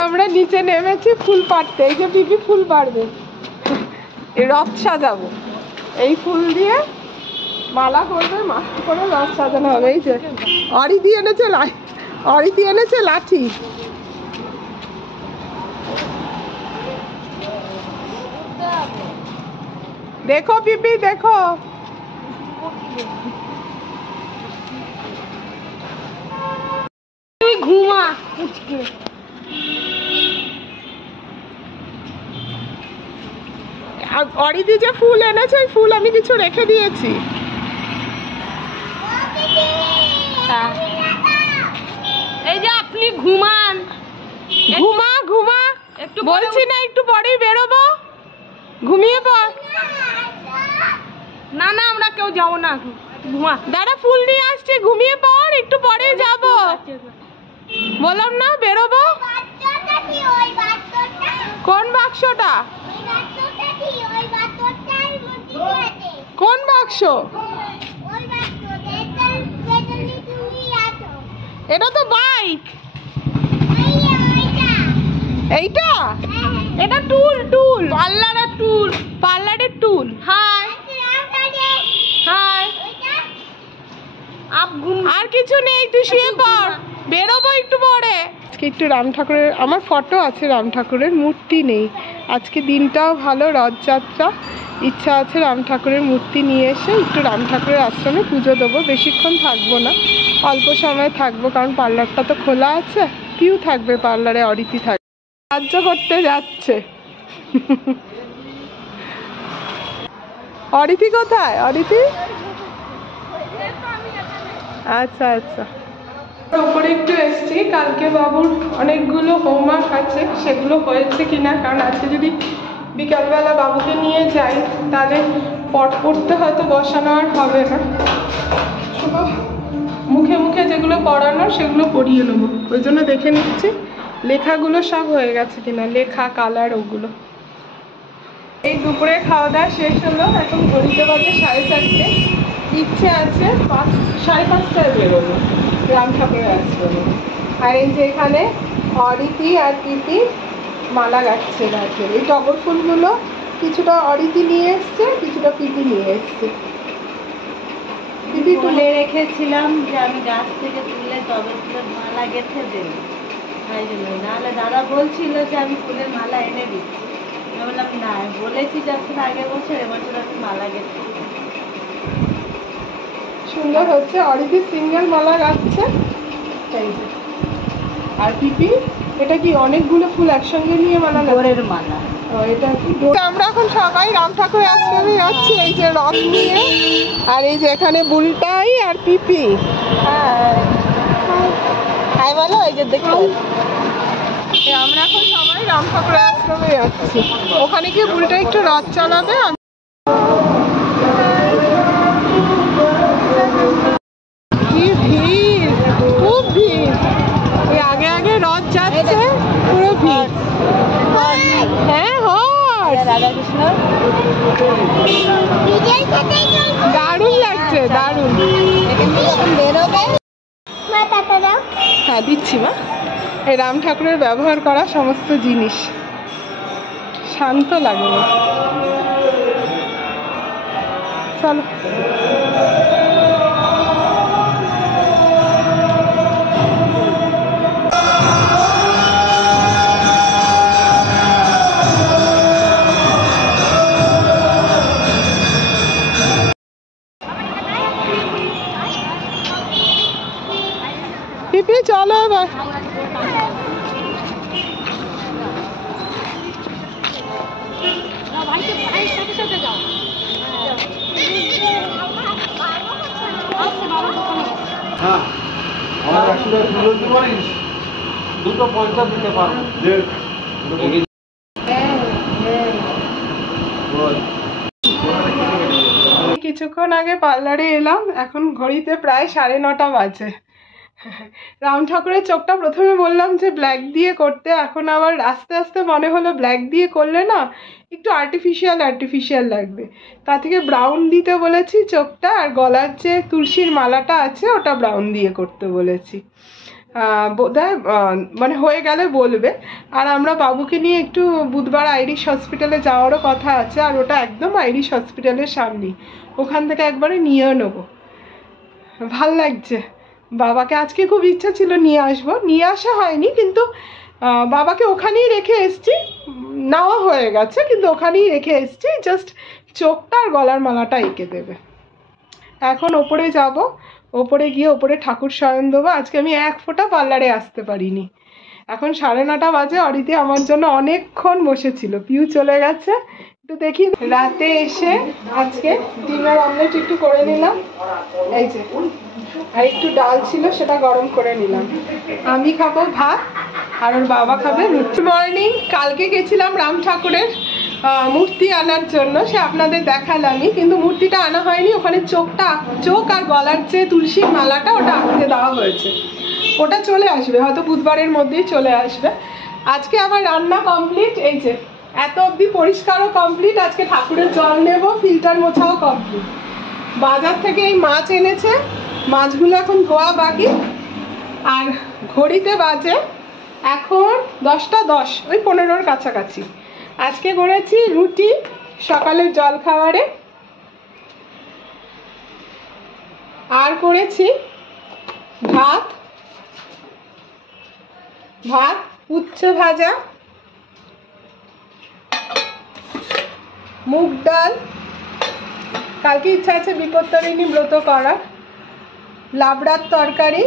আমরা নিচে নেমেছি ফুল পাড়তে। এই যে পিপি ফুল পাড়বে, রথ সাজাবো। এই ফুল দিয়ে মালা করবে, মালা করে রথ সাজানো হবে। এই যে অরিতি এনেছে লাঠি। দেখো পিপি দেখো, তুই ঘুমা। অরিতি যে ফুল এনেছে ওই ফুল আমি কিছু রেখে দিয়েছি। এই যে আপনি ঘুমান, ঘুমা একটু বলছি না, একটু পরেই বেরোবো, ঘুমিয়ে পড়। না না আমরা কেউ যাবো না, ঘুমা। দাঁড়া ফুল নিয়ে আসছি, ঘুমিয়ে পড়, একটু পরেই যাবো। বললাম না বেরোবো। কোন বাক্সটা? কোন বাক্স? এটা তো বাইক। এইটা? এটা টুল পার্লারের টুল। হাই হাই, আর কিছু নেই, তুই শুয়ে পড়, বেরোবো একটু পরে। আজকে একটু রাম ঠাকুরের, আমার ফটো আছে, রাম ঠাকুরের মূর্তি নেই। আজকে দিনটাও ভালো, রথযাত্রা, ইচ্ছা আছে রাম ঠাকুরের মূর্তি নিয়ে এসে একটু রাম ঠাকুরের আশ্রমে পুজো দেবো। বেশিক্ষণ থাকবো না, অল্প সময় থাকবো, কারণ পার্লারটা তো খোলা আছে। পিউ থাকবে পার্লারে, অরিতি থাকবে, সাহায্য করতে যাচ্ছে। অরিতি কোথায়? অরিতি আচ্ছা আচ্ছা, ওপরে একটু এসছি। কালকে বাবুর অনেকগুলো হোমওয়ার্ক আছে, সেগুলো হয়েছে কিনা, কারণ আজকে যদি বিকালবেলা বাবুকে নিয়ে যাই তাহলে পড়তে হয়তো বসানো আর হবে না। শুধু মুখে মুখে যেগুলো পড়ানোর সেগুলো পড়িয়ে নেবো, ওই জন্য দেখে নিচ্ছি লেখাগুলো সব হয়ে গেছে কিনা, লেখা কালার ওগুলো। এই দুপুরে খাওয়া দাওয়া শেষ হলো, এখন ঘড়িতে বাজে 4:30। ইচ্ছে আছে 5:30টায় বেরোবো রাম ঠাকুরের আশ্রমে। আর এই যে এখানে অরিতি আর পিপি মালা গাচ্ছে গাছের। এই টগর ফুলগুলো কিছুটা অরিতি নিয়ে এসছে, কিছুটা পিপি নিয়ে এসছে। পিপি তুলে রেখেছিলাম যে আমি গাছ থেকে তুলে টগর ফুলের মালা গেঁথে দেব, তাই জন্য। নাহলে দাদা বলছিল যে আমি ফুলের মালা এনে দিচ্ছি, আমি বললাম না, বলেছি যখন আগের বছর, এবছর আমি মালা গেঁথে দেব। সুন্দর হচ্ছে, অরিতি সিঙ্গেল মালা গাচ্ছে। আর পিপি এটা কি অনেকগুলো ফুল একসঙ্গে নিয়ে মালা গোড়ের মালা। এটা কি? আমরা এখন সবাই রাম ঠাকুরের আশ্রমে যাচ্ছি, এই যে রথ নিয়ে। আর এই যে এখানে বুলটাই আর পিপি। হাই বলো, এই যে দেখো আমরা এখন সবাই রাম ঠাকুরের আশ্রমে যাচ্ছি। ওখানে গিয়ে বুলটা একটু রথ চালাবে। কি ভিড়, খুব ভিড়। ওই আগে আগে রথ যাচ্ছে, পুরো ভিড়। হ্যাঁ হর্স, দারুণ লাগছে, দারুণ। হ্যাঁ দিচ্ছি মা। এই রাম ঠাকুরের ব্যবহার করা সমস্ত জিনিস শান্ত লাগবে। চলো। পিপি চলো এবার। হ্যাঁ, আমার 100 টাকা তুলে দিতে পারিস, 250 দিতে পারবো। কিছুক্ষণ আগে পার্লারে এলাম, এখন ঘড়িতে প্রায় 9:30 বাজে। রাম ঠাকুরের চোখটা প্রথমে বললাম যে ব্ল্যাক দিয়ে করতে, এখন আবার আস্তে আস্তে মনে হলো ব্ল্যাক দিয়ে করলে না একটু আর্টিফিশিয়াল লাগবে, তা থেকে ব্রাউন দিতে বলেছি চোখটা। আর গলার যে তুলসীর মালাটা আছে ওটা ব্রাউন দিয়ে করতে বলেছি। বোধহয় মানে হয়ে গেলে বলবে। আর আমরা বাবুকে নিয়ে একটু বুধবার আইরিশ হসপিটালে যাওয়ারও কথা আছে, আর ওটা একদম আইরিশ হসপিটালের সামনেই, ওখান থেকে একবারে নিয়েও নেবো। ভাল লাগছে। বাবাকে আজকে খুব ইচ্ছা ছিল নিয়ে আসবো, নিয়ে আসা হয়নি, কিন্তু বাবাকে ওখানেই রেখে এসছি, নেওয়া হয়ে গেছে কিন্তু ওখানেই রেখে এসছি, জাস্ট চোখটা আর গলার মালাটা এঁকে দেবে। এখন ওপরে যাব, ওপরে গিয়ে ওপরে ঠাকুর শয়ন দেবো। আজকে আমি এক ফোঁটা পার্লারে আসতে পারিনি। এখন 9:30 বাজে, অরিতে আমার জন্য অনেকক্ষণ বসেছিল, পিউ চলে গেছে। একটু দেখি রাতে এসে আজকে ডিমের অমলেট একটু করে নিলাম, এই যে, আর একটু ডাল ছিল সেটা গরম করে নিলাম। আমি খাবো ভাত আর ওর বাবা খাবে রুটি। মর্নিং, কালকে গেছিলাম রাম ঠাকুরের মূর্তি আনার জন্য, সে আপনাদের দেখালামই, কিন্তু মূর্তিটা আনা হয়নি। ওখানে চোখ আর গলার যে তুলসীর মালাটা ওটা আনতে দেওয়া হয়েছে, ওটা চলে আসবে হয়তো বুধবারের মধ্যেই চলে আসবে। আজকে আমার রান্না কমপ্লিট, এই যে এত অবধি পরিষ্কারও কমপ্লিট। আজকে ঠাকুরের জল নেব, ফিল্টার মোছাও কমপ্লিট। বাজার থেকে এই মাছ এনেছে, মাছগুলো এখন ধোয়া বাকি। আর ঘড়িতে বাজে এখন 10:10, ওই 15-র কাছাকাছি। আজকে করেছি রুটি সকালের জল খাবারে, আর করেছি ভাত, উচ্ছে ভাজা, মুগ ডাল, কালকে ইচ্ছা আছে বিপত্তারিণী ব্রত করার, লাবড়ার তরকারি,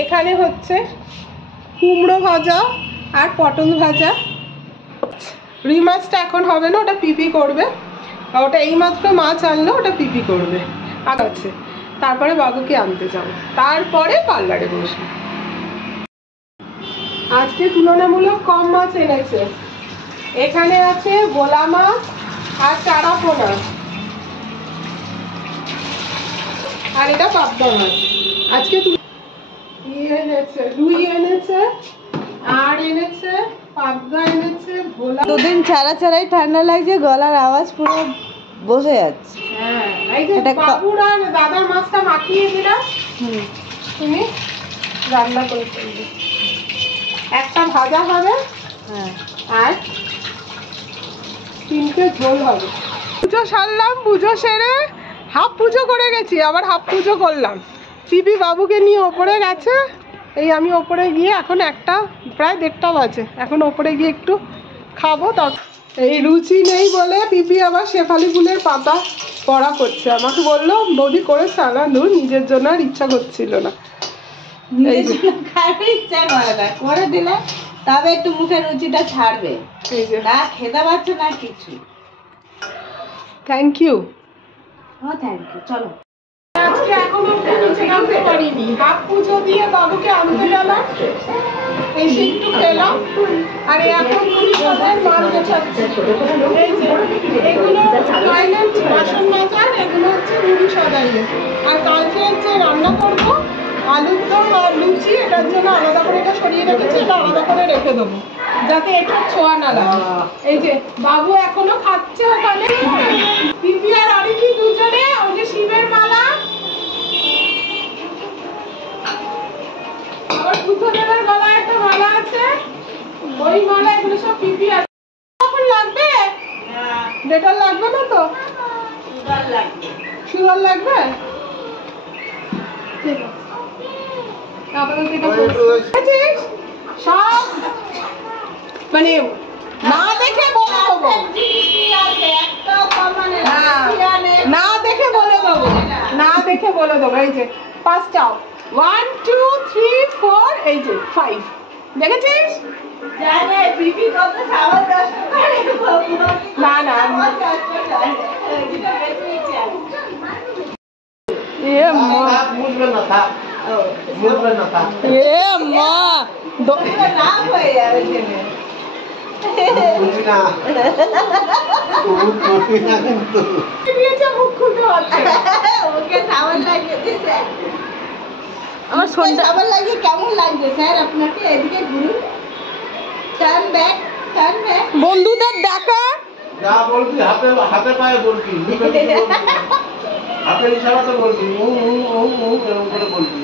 এখানে হচ্ছে কুমড়ো ভাজা আর পটল ভাজা। রুই মাছটা এখন হবে না, ওটা পিপি করবে, ওটা এইমাত্র মাছ আনলো, ওটা পিপি করবে। আর আছে, তারপরে বাবুকে আনতে যাবো, তারপরে পার্লারে বসবো। আজকে তুলনামূলক কম মাছ এনেছে। এখানে আছে ভোলা মাছ আর চারাপোনা, আর এটা পাবদা মাছ। আজকে এনেছে রুই এনেছে, আর এনেছে পাবদা এনেছে, ভোলা। দুদিন ছাড়াই ঠান্ডা লাগছে, গলার আওয়াজ পুরো বসে যাচ্ছে। হ্যাঁ, এই যে বাবুর আর দাদার মাছটা মাখিয়ে দিলাম, তুমি রান্না করে ফেলবে। একটা ভাজা হবে, হ্যাঁ, আর 3টে ঝোল হবে। পুজো সারলাম, পুজো সেরে হাফ পুজো করে গেছি, আবার হাফ পুজো করলাম। পিপি বাবুকে নিয়ে ওপরে গেছে, এই আমি ওপরে গিয়ে এখন প্রায় 1:30 বাজে, এখন ওপরে গিয়ে একটু খাবো। এই রুচি নেই বলে পিপি আবার শেফালি ফুলের পাতা পড়া করছে। আমাকে বললো বৌদি করে সালা, নিজের জন্য আর ইচ্ছা করছিল না। খাইতে ইচ্ছা করে না, করে দিলে তবে একটু মুখের রুচিটা ছাড়বে। এই যে না খেতে পারছে না কিছু। Thank you. ও থ্যাংক ইউ। চলো, আজকে এখনো নিচে নামতে পারিনি, হাফ পুজো দিয়ে বাবুকে আনতে গেলাম, এসে একটু খেলাম, আর এখন পুরীর মাছ গোছাচ্ছে। এই যে এগুলো টয়লেট বাসন মাজার, এগুলো হচ্ছে রুটি সাজাইয়ে। আর কালকে যে রান্না করবো আলুর দম আর লুচি, এটার জন্য আলাদা করে এটা সরিয়ে রেখেছি, এটা আলাদা করে রেখে দেবো যাতে এটা ছোঁয়া না লাগে। এই যে বাবু এখনো খাচ্ছে ওখানে, পিপি আর অরিকি দুজনে। ওই যে শিবের মালা, আবার বুদ্ধদেবের গলায় একটা মালা আছে, ওই মালা, এগুলো সব পিপি আছে। এখন লাগবে ডেটল লাগবে না তো? সুগার লাগবে, ঠিক আছে। সব মানে না দেখে বলে দেবো, না দেখে বলে দেবো, না দেখে বলে দেবো। এই যে পাঁচটাও, 1 2 3 4, এই যে 5, দেখেছিস? না না, এ মা, এ মা, লাভ হয়ে যাবে। দিয়েছে মুখ খুলতে পারছে না। ওকে সাবান লাগিয়ে দিয়েছে। আমার সন্ধ্যা সাবান লাগিয়ে কেমন লাগছে স্যার আপনাকে? এদিকে ঘুরুন, টার্ন ব্যাক, টার্ন ব্যাক। বন্ধুদের দেখা যা বলবি হাতে হাতে পায়ে বলবি, মুখে কিছু বলবি না। হাতের ইশারাতে বলবি, এরকম করে বলবি।